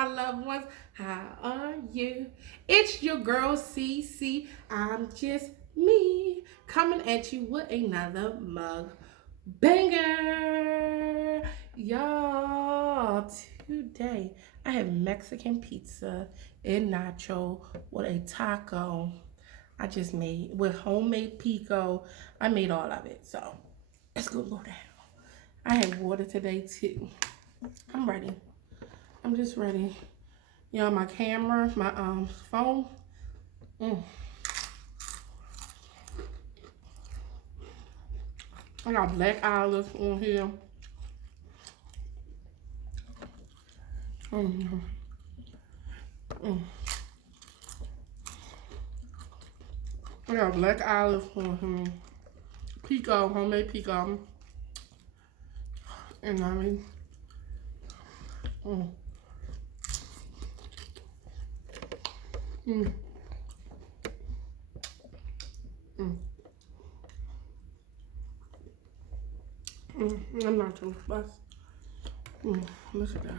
my loved ones. How are you? It's your girl CC. I'm just me coming at you with another mug banger. Y'all, today I have Mexican pizza and nacho with a taco I just made with homemade pico. I made all of it, so let's go down. I have water today too. I'm ready. I'm just ready. You know, my camera, my phone. I got black olives on here. I got black olives on here. Pico, homemade pico. And I mean, I'm not too fussed. Look at that.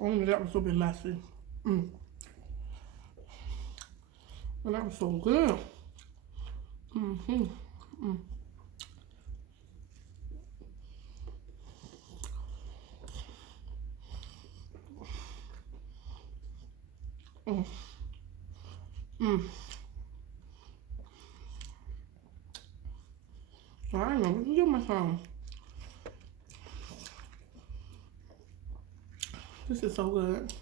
Only that was a bit messy. And that was so good. I don't know what to do with my phone. This is so good.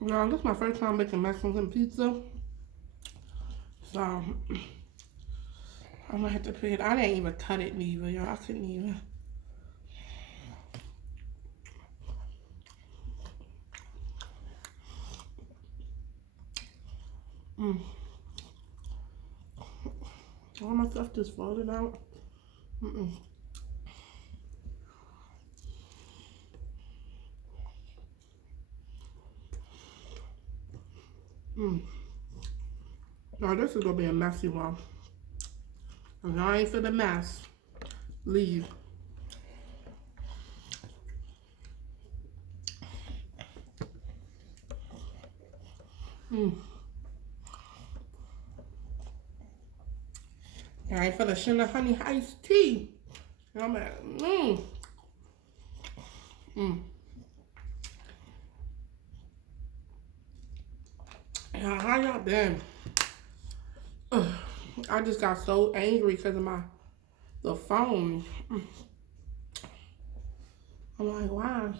Now, this is my first time making Mexican pizza. So, I'm gonna have to put it. I didn't even cut it neither, y'all. I couldn't even. All my stuff just folded out. Now this is gonna be a messy one. And I ain't for the mess. Leave. I ain't for the sugar honey iced tea. And I'm like, Yeah, how y'all been? I just got so angry because of the phone. I'm like, why?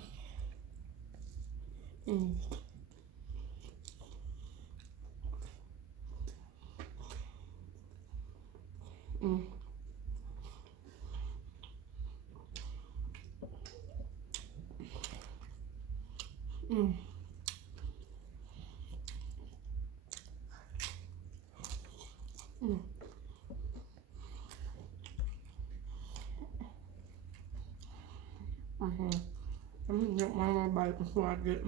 Let me get one more bite before I get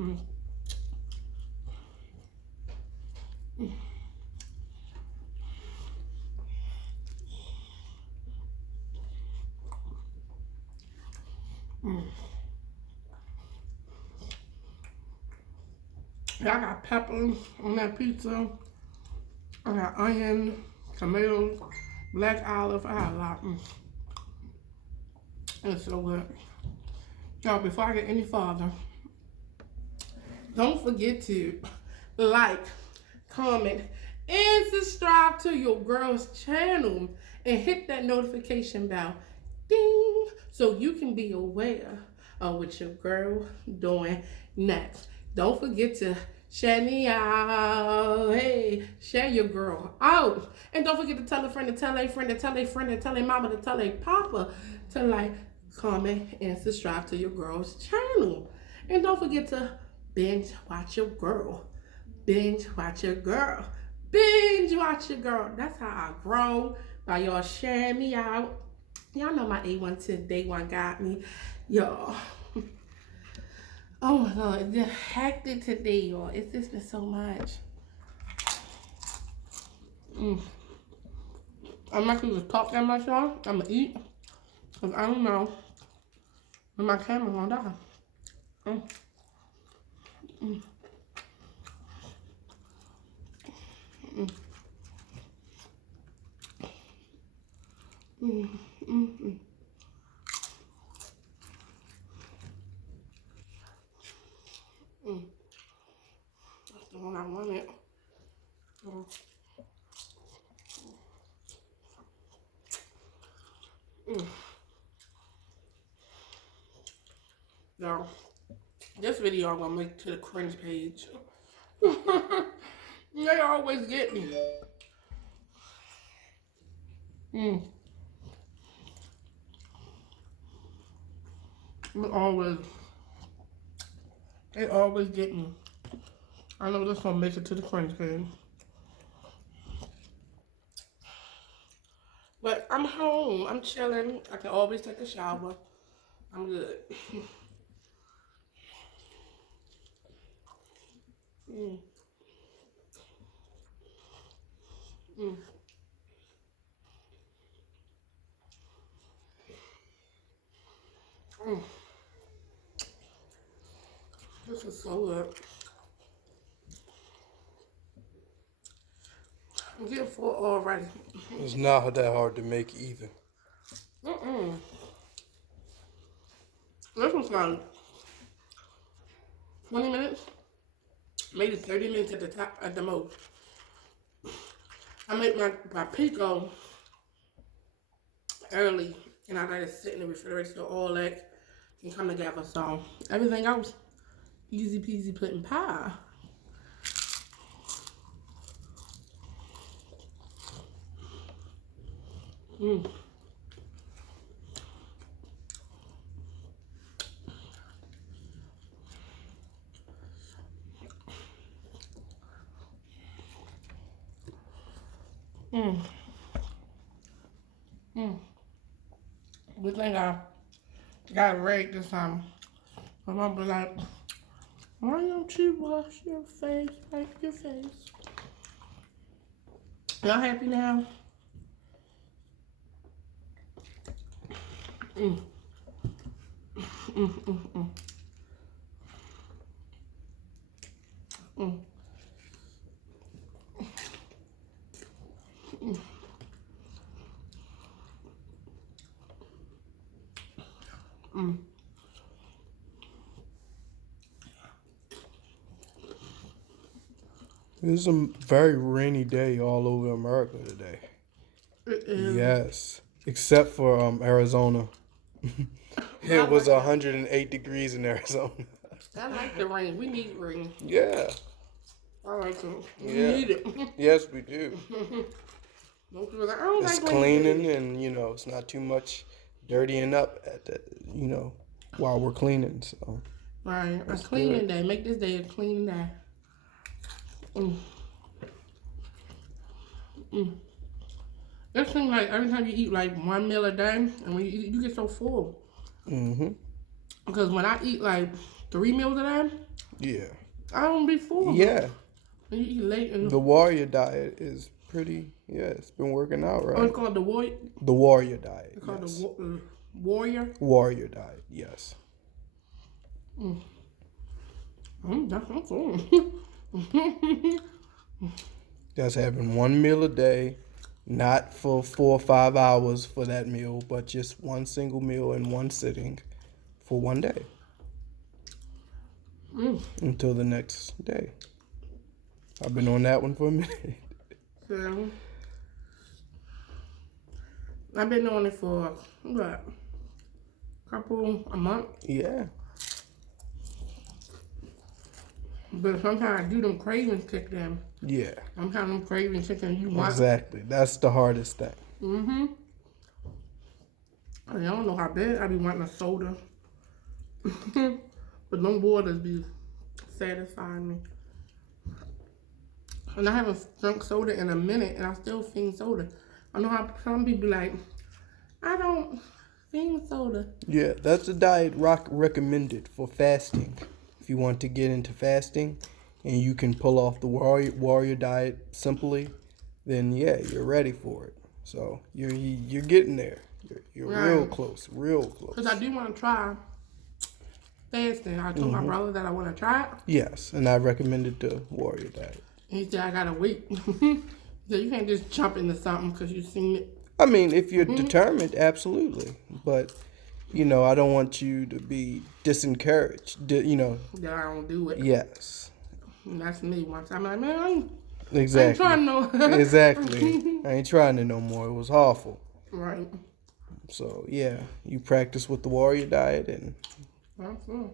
I got peppers on that pizza. I got onion, tomatoes, black olive. I got a lot. It's so good. Y'all, before I get any farther, don't forget to like, comment, and subscribe to your girl's channel and hit that notification bell, ding, so you can be aware of what your girl doing next. Don't forget to share me out. Hey, share your girl out. And don't forget to tell a friend, to tell a friend, to tell a friend, to tell a mama, to tell a papa to like, comment, and subscribe to your girl's channel. And don't forget to binge watch your girl. Binge watch your girl. binge watch your girl. That's how I grow, by y'all sharing me out. Y'all know my A1 to day one got me. Y'all. Oh my God, it's just hectic today, y'all. It's just been so much. I'm not gonna just talk that much, y'all. I'm gonna eat. Cause I don't know when my camera gonna die. Mm. Mm. Mm. Mm. Mm. Mm. That's the one I wanted. Mm. Mm. Y'all, this video I'm gonna make to the cringe page. They always get me. Mm. They always get me. I know this gonna make it to the cringe page. But I'm home. I'm chilling. I can always take a shower. I'm good. Mm. Mm. Mm. This is so good. I'm getting full already. It's not that hard to make either. This was like 20 minutes, maybe 30 minutes at the top, at the most. I make my pico early, and I let it sit in the refrigerator so all that can come together. So everything else, easy peasy pudding pie. Mm. Mm. Mm. Good thing I got it right this time. My mom was like, why don't you wash your face, wipe your face? Y'all happy now? Mm. Mm, mm, mm. Mm. Mm. Mm. It's a very rainy day all over America today. It is. Yes, except for Arizona. It was 108 degrees in Arizona. I like the rain. We need rain. Yeah. I like it. We Yeah. need it. Yes, we do. Most people are like, I don't It's like rain. cleaning, and it's not too much dirtying up at the, while we're cleaning. So Right. A that's cleaning good. day. Make this day a cleaning day. Mm. Mm. It seems like every time you eat like one meal a day, and when you eat, you get so full. Mm-hmm. Because when I eat like 3 meals a day, Yeah. I don't be full. Yeah. When you eat late and The warrior diet is pretty. Yeah, it's been working out, right? oh, it's called the warrior. The warrior diet. It's called Yes. the warrior. Warrior diet. Yes. Mm. That's full. That's having one meal a day, not for 4 or 5 hours for that meal, but just one single meal in one sitting for one day until the next day. I've been on that one for a minute. So, I've been on it for what? A month. Yeah. But sometimes I do them cravings kick them. Yeah. Sometimes them cravings kick them. You want. Exactly. That's the hardest thing. Mm-hmm. I don't know how bad I be wanting a soda. But them waters be satisfying me. And I haven't drunk soda in a minute, and I still fiend soda. I know how some people like, I don't fiend soda. Yeah, that's a diet recommended for fasting. If you want to get into fasting and you can pull off the warrior diet simply, then yeah, you're ready for it. So you're getting there. You're real Right. close, real close. Because I do want to try fasting. I told my brother that I want to try it. Yes, and I recommended the warrior diet. He said, I gotta wait. He said, you can't just jump into something because you've seen it. I mean, if you're determined, absolutely. But, I don't want you to be disencouraged. That I don't do it. Yes. And that's me once. I'm like, man, I ain't Exactly. trying no. Exactly. I ain't trying it no more. It was awful. Right. So, yeah, you practice with the warrior diet and... That's it.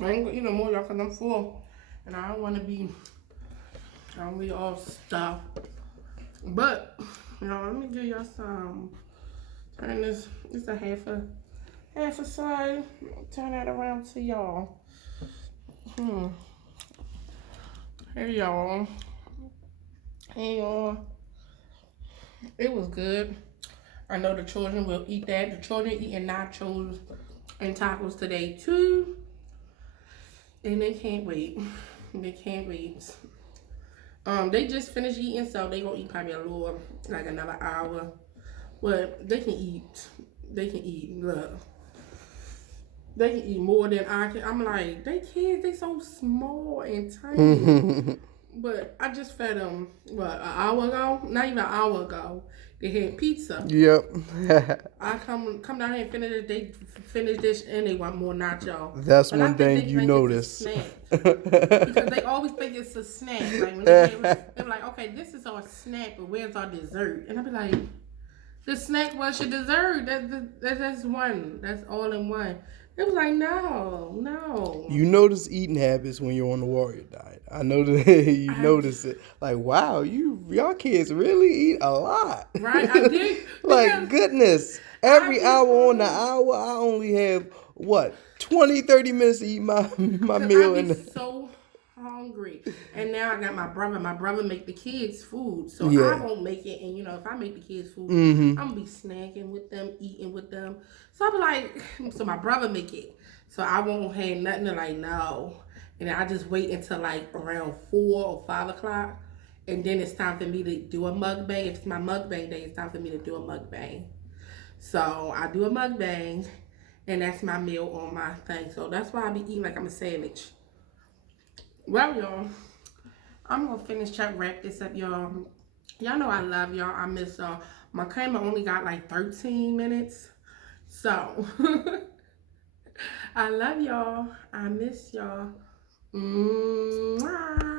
I ain't gonna eat no more, y'all, because I'm full. And I don't want to be all stuffed. But, let me give y'all some. Turn this. It's a half a side. Turn that around to y'all. Hey, y'all. Hey, y'all. It was good. I know the children will eat that. The children eating nachos and tacos today, too. And they can't wait. They can't wait. They just finished eating, so they gonna eat probably a little, like another hour. But they can eat. They can eat. Look. They can eat more than I can. I'm like, they kids, they so small and tiny. But I just fed them, an hour ago? Not even an hour ago. They had pizza. Yep. I come down here and finish it. They finish this and they want more nacho. That's But one thing you notice. Because they always think it's a snack. Like when they're like, okay, this is our snack, but where's our dessert? And I'll be like, the snack was your dessert. That's one. That's all in one. It was like, no. You notice eating habits when you're on the warrior diet. I know that you notice it. Like, wow, y'all kids really eat a lot. Right, I did. Like, goodness. Every hour on the hour, I only have, 20, 30 minutes to eat my meal. I be so hungry. And now I got my brother. My brother make the kids food. So Yeah. I won't make it. And, if I make the kids food, Mm-hmm. I'm going to be snacking with them, eating with them. So I'll be like, so my brother make it. So I won't have nothing to like, no. And I just wait until like around 4 or 5 o'clock. And then it's time for me to do a mukbang. If it's my mukbang day, it's time for me to do a mukbang. So I do a mukbang. And that's my meal on my thing. So that's why I be eating like I'm a sandwich. Well, y'all, I'm going to wrap this up, y'all. Y'all know I love y'all. I miss y'all. My camera only got like 13 minutes. So, I love y'all. I miss y'all. Mwah.